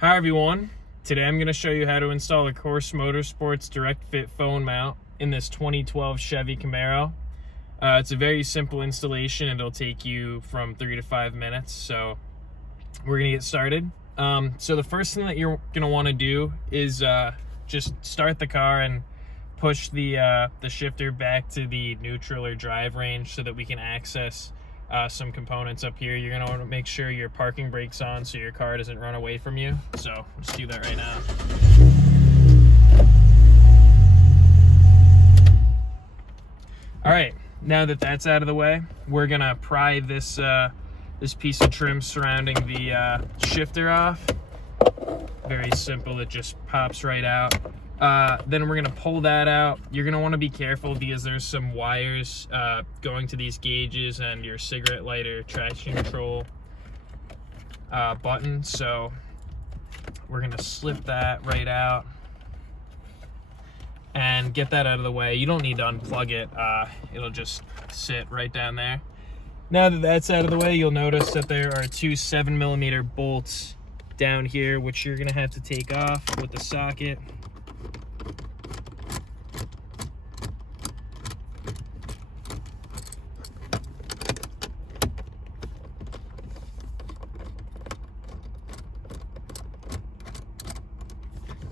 Hi everyone, today I'm going to show you how to install a Course Motorsports direct fit phone mount in this 2012 Chevy Camaro. It's a very simple installation. It'll take you from 3 to 5 minutes, so we're going to get started. So the first thing that you're going to want to do is just start the car and push the shifter back to the neutral or drive range so that we can access some components up here. You're going to want to make sure your parking brake's on so your car doesn't run away from you. So let's do that right now. All right, now that that's out of the way, we're going to pry this this piece of trim surrounding the shifter off. Very simple, it just pops right out. Then we're gonna pull that out. You're gonna want to be careful because there's some wires going to these gauges and your cigarette lighter traction control button. So we're gonna slip that right out and get that out of the way. You don't need to unplug it. It'll just sit right down there. Now that that's out of the way, you'll notice that there are two 7mm bolts down here, which you're gonna have to take off with the socket.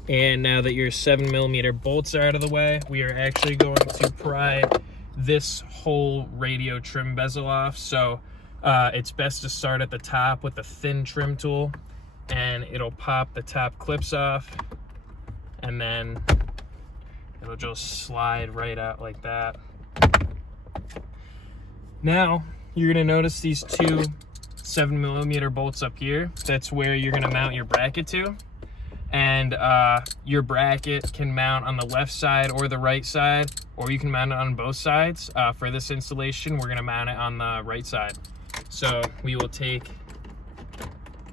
And now that your 7mm bolts are out of the way, we are actually going to pry this whole radio trim bezel off. So it's best to start at the top with a thin trim tool, and it'll pop the top clips off, and then it'll just slide right out like that. Now you're gonna notice these two 7mm bolts up here. That's where you're gonna mount your bracket to. And your bracket can mount on the left side or the right side, or you can mount it on both sides. For this installation, we're gonna mount it on the right side. So we will take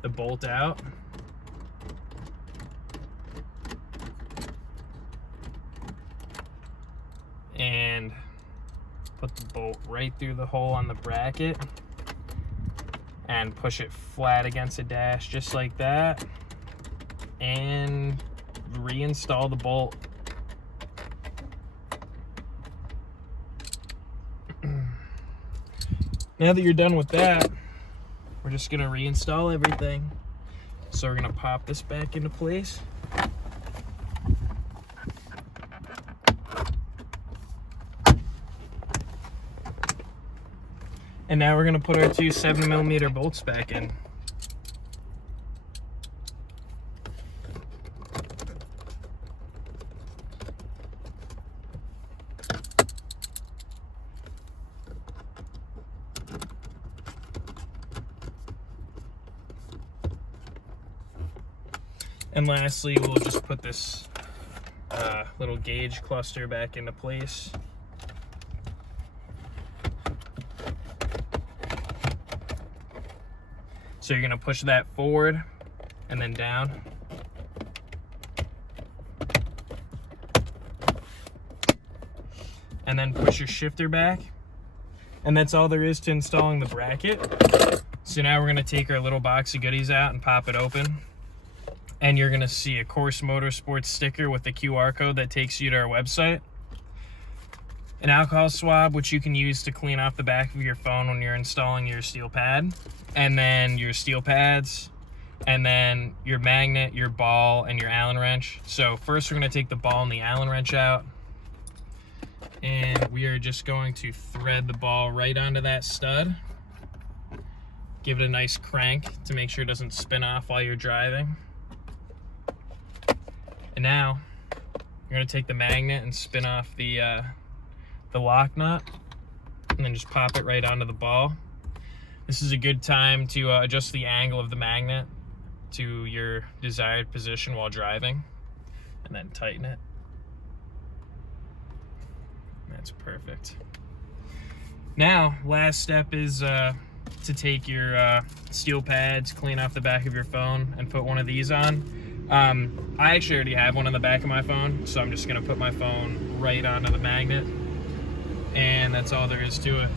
the bolt out. And put the bolt right through the hole on the bracket and push it flat against the dash just like that. And reinstall the bolt. Now that you're done with that, we're just gonna reinstall everything. So we're gonna pop this back into place. And now we're gonna put our two 7mm bolts back in. And lastly, we'll just put this little gauge cluster back into place. So you're gonna push that forward and then down. And then push your shifter back. And that's all there is to installing the bracket. So now we're gonna take our little box of goodies out and pop it open. And you're gonna see a Course Motorsports sticker with the QR code that takes you to our website. An alcohol swab, which you can use to clean off the back of your phone when you're installing your steel pad. And then your steel pads, and then your magnet, your ball, and your Allen wrench. So first we're gonna take the ball and the Allen wrench out. And we are just going to thread the ball right onto that stud. Give it a nice crank to make sure it doesn't spin off while you're driving. And now you're gonna take the magnet and spin off the lock nut, and then just pop it right onto the ball. This is a good time to adjust the angle of the magnet to your desired position while driving, and then tighten it. That's perfect. Now, last step is to take your steel pads, clean off the back of your phone, and put one of these on. I actually already have one on the back of my phone, so I'm just gonna put my phone right onto the magnet, and that's all there is to it.